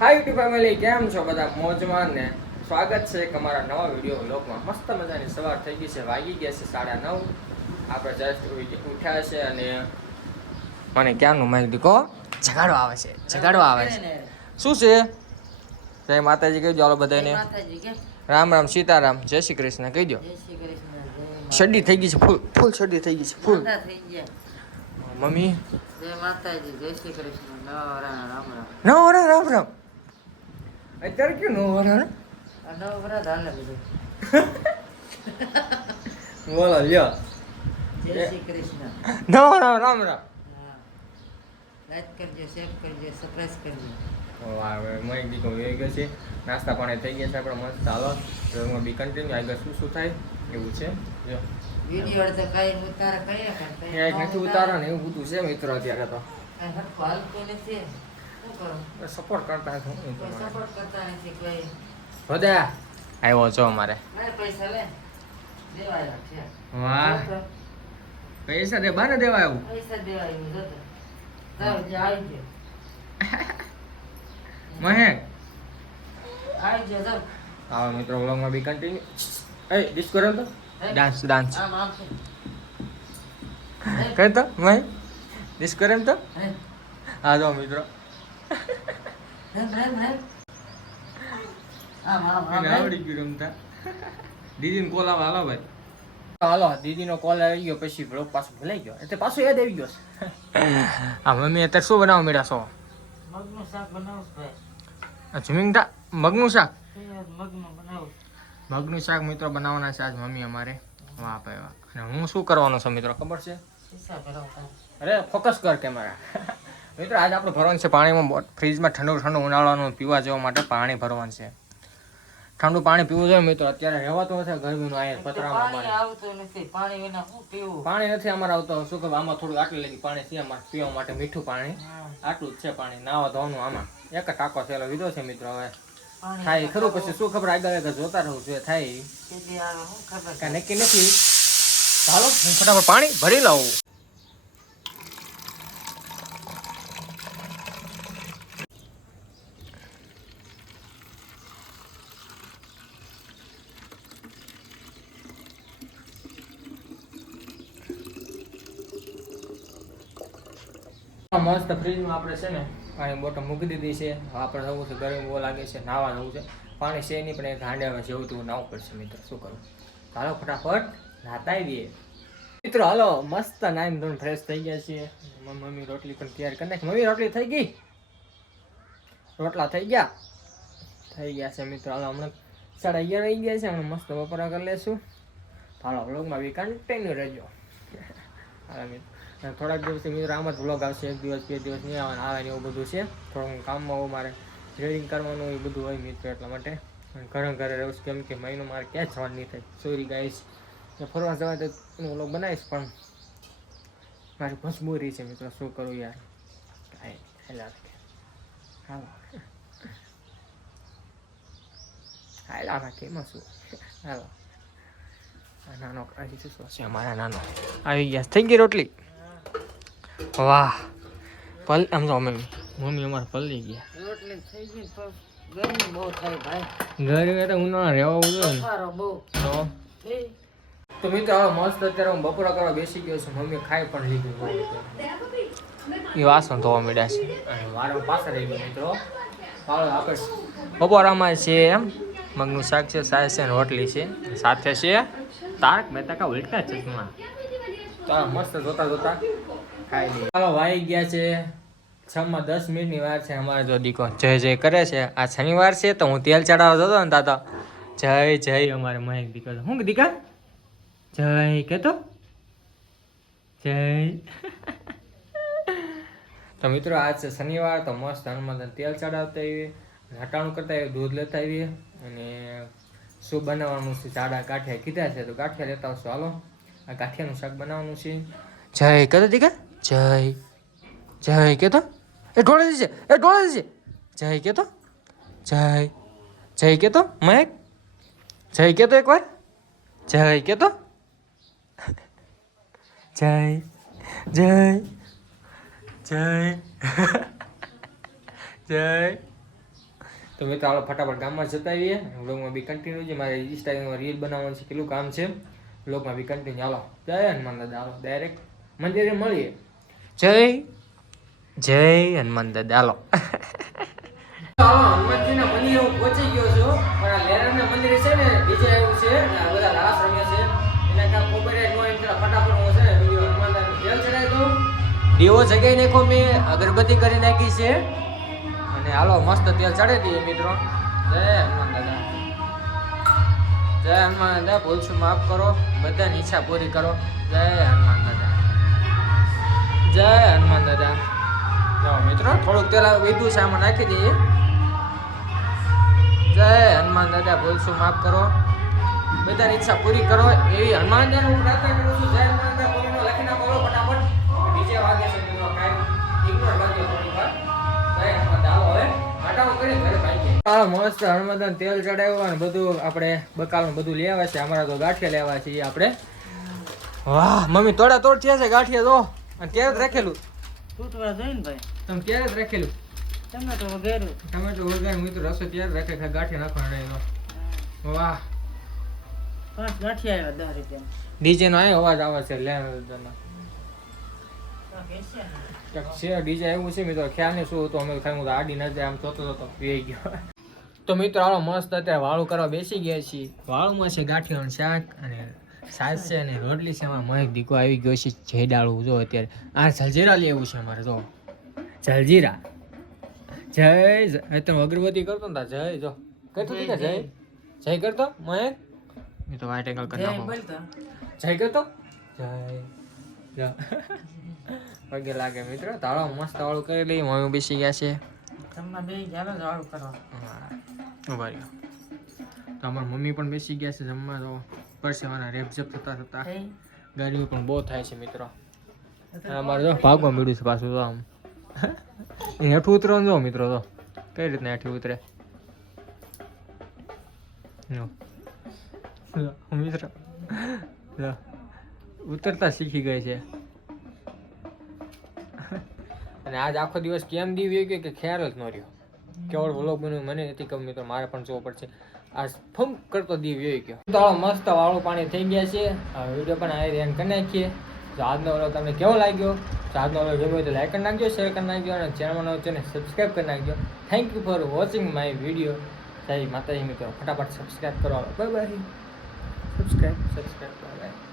હાય YouTube family, કેમ છો બધા? મોજમાં ને? સ્વાગત છે એક અમારા નવા વિડીયો વ્લોગમાં. મસ્ત મજાની સવાર થઈ ગઈ છે, વાગી ગયા છે 9:30. આપણે જસ્ટ ઉઠ્યા છે અને મને ક્યાંનું માહિતી દીકો જગાડો આવે છે, જગાડો આવે છે. શું છે? જય માતાજી કહી દો હાલો બધાને. રામ રામ સીતારામ, જય શ્રી કૃષ્ણ કહી દો. શરદી થઈ ગઈ છે, ફૂલ શરદી થઈ ગઈ છે, ફૂલ. મમ્મી જય માતાજી, જય શ્રી કૃષ્ણ, નવરા રામ રામ. નવરા રામ રામ. અત્યારે ક્યું નવરા? નવરા હાલે બધું. બોલો લ્યો. જય શ્રી કૃષ્ણ. નવરા રામ રામ. લાઈક કરજો, શેર કરજો, સબસ્ક્રાઇબ કરજો. વાહ મય દીકો વેઈ ગયો છે. નાસ્તા પાણી થઈ ગયા છે આપણે મસ્ત. ચાલો ઘરમાં બી કન્ટિન્યુ આગળ શું થાય એવું છે. જો વિડિયો અડધો કઈ ઉતારે કઈ ક્યાંય નથી ઉતારો ને એવું બધું છે મિત્રો અત્યારે તો. હાલતું નથી. શું કરું? સપોર્ટ કરતા છું. કોઈ સપોર્ટ કરતા નથી કોઈ. બધા આવ્યો છો અમારે. મારે પૈસા લે દેવાયા છે. વાહ પૈસા દે બાને દેવા આવું. પૈસા દેવાયું જતો તાવ જે આવી ગયો. મહેક આવી ગયો જાવ. આવો મિત્રો વ્લોગમાં બી કન્ટિન્યુ. એ ડિસ્કો રમ તો ડાન્સ ડાન્સ આમ આમ કર તો મહેક ડિસ્કો રમ તો. હે હા જો મિત્રો રેમ રેમ રેમ આમ આમ આમ એને આવડી ગયું રમતા. દીદીનો કોલ આવે હાલો ભાઈ. હાલો દીદીનો કોલ આવી ગયો પછી બ્લોગ પાછો ભૂલાઈ ગયો એટલે પાછો યાદ આવી ગયો. હા મમ્મી અત્યારે શું બનાવવા મળ્યા છો? મગનું શાક બનાવું ભાઈ. જમીંગા મગનું શાક. મગનું બનાવું. મગનું શાક મિત્રો બનાવવાના છે આજ મમ્મી અમારે. વાહ ભાઈ વાહ. અને હું શું કરવાનો છું મિત્રો ખબર છે? શીશા ભરાવતા. અરે ફોકસ કર કેમેરા. મિત્રો આજ આપણે ભરવાનું છે પાણીમાં, ફ્રીજમાં ઠંડુ ઠંડુ ઉનાળાનું પીવા જવા માટે પાણી ભરવાનું છે. ઠંડુ પાણી પીવું જોઈએ મિત્રો, અત્યારે રહેવાતું નથી ગરમીનું અહીંયા પતરામાં. પાણી આવતું નથી, પાણી વિના શું પીવું? પાણી નથી અમારે આવતો. શું કે આમાં થોડું આટલી લગી પાણી છે અમારે પીવા માટે, મીઠું પાણી આટલું જ છે પાણી. નાવા ધોવાનું આમાં એક જ ટાંકો થયેલો લીધો છે મિત્રો. હવે થાય ખરું પછી શું ખબર, આગળ આગળ જોતા રહું છું થાય કેટલી આવે શું ખબર. કાંઈ નક્કી નથી. ચાલો હું ફટાફટ પાણી ભરી લઉં. મસ્ત ફ્રીજમાં આપણે છે ને પાણી બોટલ મૂકી દીધી છે. આપણે જવું છે, ગરમી બહુ લાગે છે, નાવા જવું છે. પાણી છે નહીં પણ એક હાંડે હવે જેવું તેવું નાવું પડશે મિત્રો, શું કરું. હાલો ફટાફટ નાતા આવીએ મિત્રો. હાલો મસ્ત નાઈન ધોઈને ફ્રેશ થઈ ગયા છીએ. મમ્મી રોટલી પણ તૈયાર કરી નાખી. મમ્મી રોટલી થઈ ગઈ, રોટલા થઈ ગયા છે મિત્રો. હાલો હમણાં 11:30 આવી ગયા છે. હમણાં મસ્ત બપોરા કરી લેશું. હાલો વ્લોગમાં બી કન્ટિન્યુ રહેજો. હાલો મિત્રો થોડાક દિવસથી મિત્રો આમ જ વ્લોગ આવશે. એક દિવસ બે દિવસ નહીં આવવાના આવે ને એવું બધું છે. થોડું કામમાં હોય, મારે ટ્રેડિંગ કરવાનું એ બધું હોય મિત્રો, એટલા માટે ઘરે રહું છું. કેમ કે મહિનો મારે ક્યાં જવાનું નહીં થાય. સોરી ગાઈસ, ફરવા જવા તો હું વ્લોગ બનાવીશ પણ મારી મજબૂરી છે મિત્રો, શું કરું યાર. કાંઈ હેલા હાલો હાલા રાખે એમાં શું. હાલો નાનો આવી જશો છે અમારા નાનો આવી ગયા. થઈ ગઈ રોટલી. વાહ પલ આમ તો મમ્મી અમારે પલળી ગયા. રોટલી થઈ ગઈ પણ ગરમી બહુ થાય ભાઈ. ઘરે તો ઉનાળા રહેવા જોઈએ ને બફારો બહુ. તો મિત્રો હવે મસ્ત અત્યારે હું બપોરા કરવા બેસી ગયો છું. મમ્મી ખાઈ પણ લીધું. એ વાસણ ધોવા મળ્યા છે અને વારમ પાછળ રહી ગયો મિત્રો. હાલો આપણે બપોરામાં છે એમ મગનું શાક છે, સાસ છે, રોટલી છે, સાથે છે તારક મહેતા કા ઉલ્ટા ચશ્મા. ચાલો મસ્ત જોતા જોતા ખાઈ લઈએ. ચાલો વાઈ ગયા છે 6:10 મિનિટની વાર છે. અમારે જો દીકો જય જય કરે છે. આ શનિવાર છે તો હું તેલ ચડાવવા જતો ને તાતો જય જય અમારે મહેક દીકો. શું દીકા જય કેતો જય. તો મિત્રો આજ છે શનિવાર તો મસ્ત હનુમાન તેલ ચડાવતા આવીએ, હટાણું કરતા આવીએ, દૂધ લેતા આવીએ અને શું બનાવવાનું છે. જાડા ગાંઠિયા કીધા છે તો ગાંઠિયા લેતા આવશો. હાલો આ ગાંઠિયાનું શાક બનાવવાનું છે. જય કેતો દીકા જય જય કેતો. એ ઢોળે દીજે, એ ઢોળે દીજે. જય કેતો જય જય કેતો. મહેક જય કેતો એકવાર જય કેતો. જય જય જય જય તો મિત્રો આપણે ફટાફટ ગામમાં જતા આવીએ વ્લોગમાં બી કન્ટિન્યુ છે મારે ઇન્સ્ટાગ્રામમાં રીલ બનાવવાનું છે કેટલું કામ છે વ્લોગમાં બી કન્ટિન્યુ હાલો જય હનુમાન દાદા હાલો ડાયરેક્ટ મંદિરે મળીએ જય હનુમાન દાદા હાલો હનુમાનજીના મંદિરે હું પહોંચી ગયો છું પણ આ લેરાના મંદિરે છે ને ડીજે આવ્યું છે ને આ બધા રાસ રમે છે એના કામ કોપીરાઇટ નો એમ ફટાફટ હું છે ને વિડિયો હનુમાન દાદાનું તેલ ચડાવી દઉં દીવો જગાઈ નાખો મેં અગરબત્તી કરી નાખી છે અને હાલો મસ્ત તેલ ચડાવી દઈએ મિત્રો જય હનુમાન દાદા જય હનુમાન દાદા ભૂલ છું માફ કરો બધાની ઈચ્છા પૂરી કરો જય હનુમાન દાદા જય હનુમાન દાદા જો મિત્રો થોડુંક તેલ વીધું છે આમાં નાખી દઈએ જય હનુમાન દાદા ભૂલ છું માફ કરો બધાની ઈચ્છા પૂરી કરો એવી હનુમાન દાદાને હું પ્રાર્થના કરું છું જય હનુમાન દાદા બોલીનો લખી નાખો ફટાફટ ડીજે વાગે છે મિત્રો કાંઈ ઇગ્નોર કરજો થોડી વાર જય હનુમાન દાદા હાલો હવે હટાવો કરી ઘરે ભાઈ મસ્ત હનુમાન તેલ ચડાવ્યું અને બધું આપણે બકાલનું બધું લેવા છે અમારા તો ગાંઠિયા લેવા છે આપણે વાહ મમ્મી તોડા તોડ થયા છે ગાંઠિયા તો અને ત્યારે જ રાખેલું તૂટવા જોઈએ ને ભાઈ તમે ત્યારે જ રાખેલું ટમેટો વગેરે ટમેટો વગર મિત્રો રસો ત્યારે રાખે ગાંઠિયા નાખવાનો વાહ 5 ગાંઠિયા આવ્યા 10 રૂપિયા ડીજે નો અવાજ આવે છે લે છે ડીજે આવ્યું છે મિત્રો ખ્યાલ નહીં શું હતું અમે ખાલી હું આડી નજરે આમ જોતો જોતો પી ગયો તો મિત્રો હાલો મસ્ત અત્યારે વાળું કરવા બેસી ગયા છીએ વાળુમાં છે ગાંઠિયાનું શાક અને સાસ છે અને રોટલી છે અમારે મહેક દીકો આવી ગયો છે જેડાળું જો અત્યારે આ જલજીરા લેવું છે અમારે જો જલજીરા જય તમે અગરબત્તી કરતો ને જય જો કરતો દીકા જય જય કરતો મહેક મેં તો વાઈટ એંગલ કરી નાખો જય કરતો જય પગે લાગે મિત્રો તાળો મસ્ત વાળું કરી લઈ મમ્મી બેસી ગયા છે જમવા બે ચાલો વાળું કરવા ઉભા રહ્યો તો અમારા મમ્મી પણ બેસી ગયા છે જમવા તો પરસેવાના રેપઝેપ થતા થતા ગરમી પણ બહુ થાય છે મિત્રો અમારે જો ભાગવા મળ્યું છે પાછું તો આમ એ હેઠું ઉતરવાનું જો મિત્રો તો કઈ રીતના હેઠું ઉતરે મિત્રો ઉતરતા શીખી ગઈ છે અને આજ આખો દિવસ કેમ દીવી ગયો કે ખ્યાલ જ ન રહ્યો કેવળ વ્લોગ બન્યું મને નથી ગમ્યું તો મારે પણ જોવો પડશે આ ફમ કરતો દીવી ગયો તો મસ્ત વાળું પાણી થઈ ગયા છે વિડીયો પણ આ એન્ડ કરી નાખીએ તો આજનો વ્લોગ તમને કેવો લાગ્યો તો આજનો વ્લોગ ગમ્યો તો લાઈક કરી નાખજો શેર કરી નાખજો અને ચેનલમાં નવો ચેનલ સબસ્ક્રાઈબ કરી નાખજો thank you for watching my video જય માતાજી મિત્રો ફટાફટ સબસ્ક્રાઈબ કરો બાય બાય સબસ્ક્રાઈબ બાય